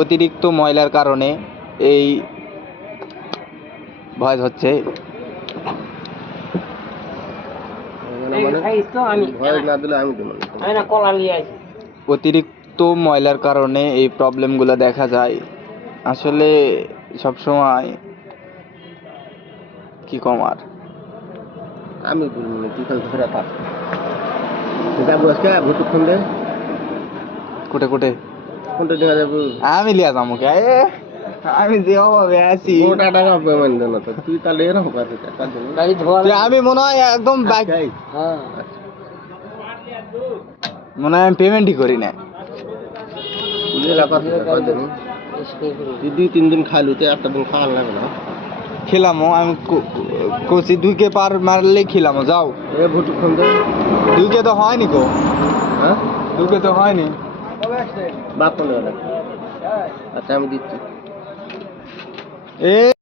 অতিরিক্ত ময়লার কারণে এই ভয়েস হচ্ছে। অতিরিক্ত ময়লার কারণে এই প্রবলেমগুলো দেখা যায়। আসলে সবসময় কি কম আর আমি কুটে কুটে আমি লিয়া যাবো কে আমি যে অভাবে আছি আমি মনে হয় একদম মনে হয় আমি পেমেন্টই করি না। 2-3 দিন খাইলু তো একটা দিন খাওয়ার লাগে না। খেলামো আমি কোচি 2 পার মারলে খেলামো যাও এ ভুটু ফোন দে 2 তো হয়নি গো। হ্যাঁ 2 তো হয়নি বাপ ফোন আচ্ছা আমি দিচ্ছি। এ